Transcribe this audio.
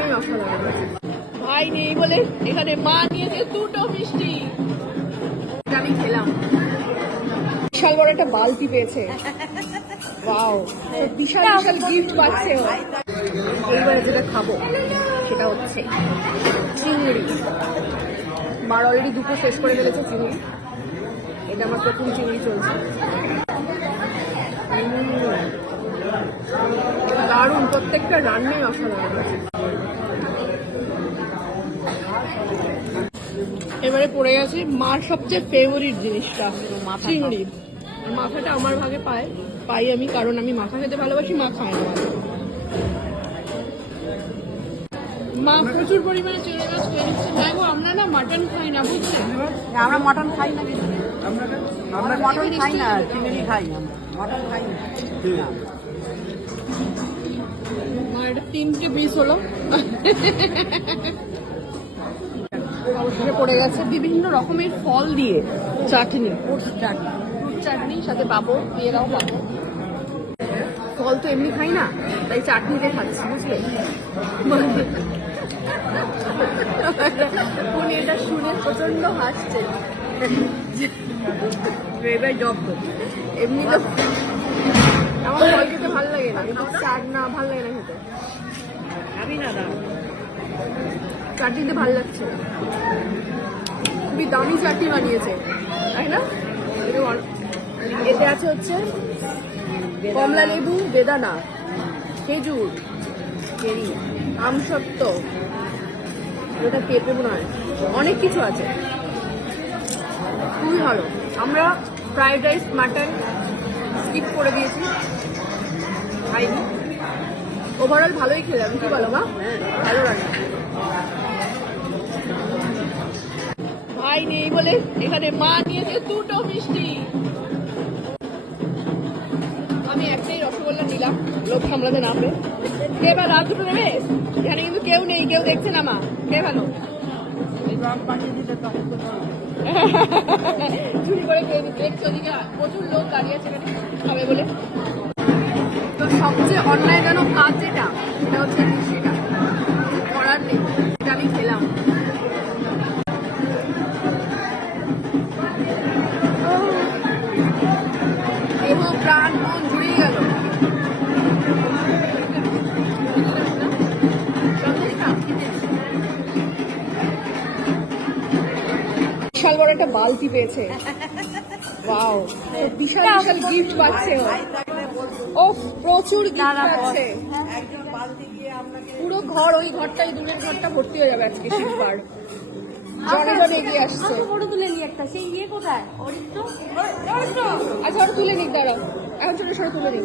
রান্নাই অসাধারণ। ভাই নেই বলে এখানে মা নিয়েছে দুটো মিষ্টি, আমি খেলাম। বিশাল বড় একটা বালতি পেয়েছে, ওয়াও, বিশাল বিশাল গিফট পাচ্ছে ও। এইবারে যেটা খাবো সেটা হচ্ছে চিংড়ি। মার অলরেডি দুটো শেষ করে ফেলেছে চিংড়ি, এটা আমার প্রথম চিংড়ি চলছে। দারুণ, প্রত্যেকটা রান্নাই অসাধারণ। এবারে পড়ে গেছে মার সবচেয়ে ফেভারিট জিনিসটা, চিংড়ি। মাথাটা আমার ভাগে পাই আমি, কারণ আমি মাথা খেতে ভালোবাসি, মা খায় না। মা প্রচুর পরিমাণে চিংড়ি মাছ খেয়ে নিচ্ছে। দেখো আমরা না মাটন খাই না, বুঝলেন? আমরা মটন খাই না, আমরা মটন খাই না, চিংড়ি খাই না, মটন খাই না। মা এটা 3টে পিস হলো। অবশেষে পড়ে গেছে বিভিন্ন রকমের ফল দিয়ে চাটনি, ফ্রুট চাটনি, সাথে পাঁপড় দিয়ে দাও। পাঁপড়, ফল তো এমনি খাই না, তাই চাটনিতে খাচ্ছি, বুঝলে? উনি এটা শুনে প্রচন্ড হাসছে। এবার জব এমনি তো আমার ফল খেতে ভালো লাগে না, কিন্তু চাট না ভালো লাগে না খেতে। খাবি না দাও, চাটনিতে ভালো লাগছে, খুবই দামি চাটনি বানিয়েছে, তাই না? এতে আছে হচ্ছে কমলা লেবু, বেদানা, খেজুর, চেরি, আমসত্ত্ব, ওটা পেঁপে মনে হয়, অনেক কিছু আছে, খুবই ভালো। আমরা ফ্রাইড রাইস, মাটন স্কিপ করে দিয়েছি, খাইনি। ওভারঅল ভালোই খেলাম, কি বলো মা? ভালো রান্না। ভাই নেই বলে এখানে মা নিয়েছে দুটো মিষ্টি, আমি একটাই রসগোল্লা নিলাম, লোক সামলাতে নামবে। কে এবার রাত দুটো নেবে? এখানে কিন্তু কেউ নেই, কেউ দেখছে না। মা কে ভালো চুরি করে খেয়ে দেখছো, ওদিকে প্রচুর লোক দাঁড়িয়ে আছে এখানে খাবে বলে। তো সবচেয়ে অন্যায় যেন কাজ যেটা, সেটা হচ্ছে সেটা করার নেই, সেটা আমি খেলাম। দেহ প্রাণ মন ঘুরিয়ে গেল। বিশাল বড় একটা বালতি পেয়েছে, ওয়াও, বিশাল বিশাল গিফট পাচ্ছে ও। প্রচুর গিফট পাচ্ছে, পুরো ঘর, ওই ঘরটাই, দূরের ঘরটা ভর্তি হয়ে যাবে আজকে শিববার। জনগণ এগিয়ে আসছে। ফটো তুলে নি একটা, সেই ইয়ে কোথায়? আচ্ছা ওটা তুলে নিক, দাঁড়াও, এখন ছোট ছোট তুলে নিক।